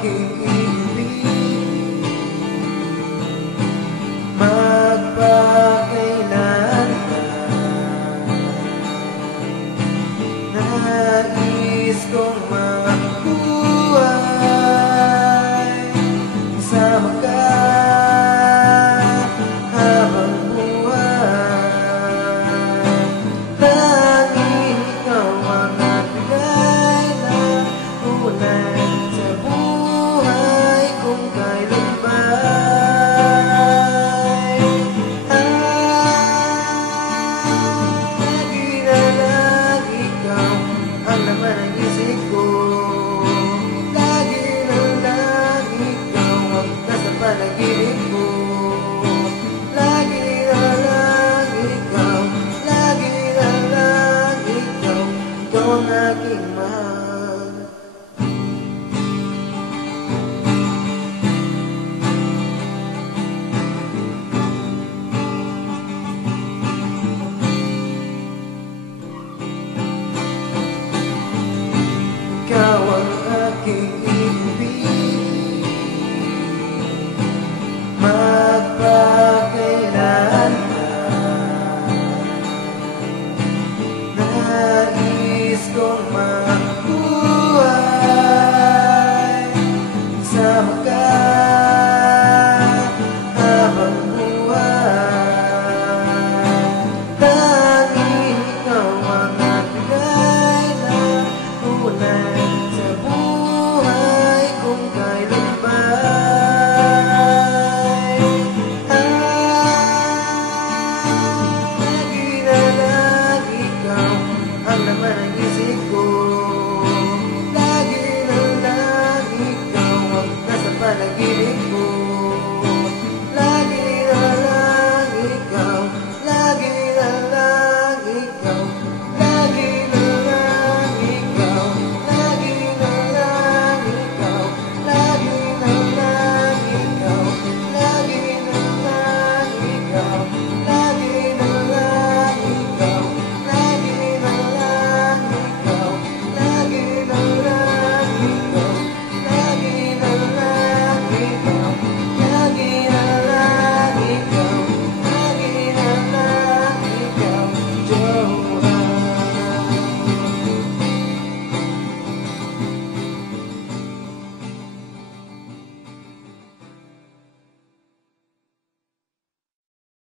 aking ibig, magpakailanman. Nais kong mabuhay kasama ka habang buhay. Tanging ikaw ang nagbigay ng kulay sa buhay kung kailan ba'y lagi na lang ikaw ang laman ng isip ko. Lagi na lang ikaw ang nasa panaginip ko. Lagi na lang ikaw, lagi na lang ikaw, ikaw ang aking mahal. Ikaw ang aking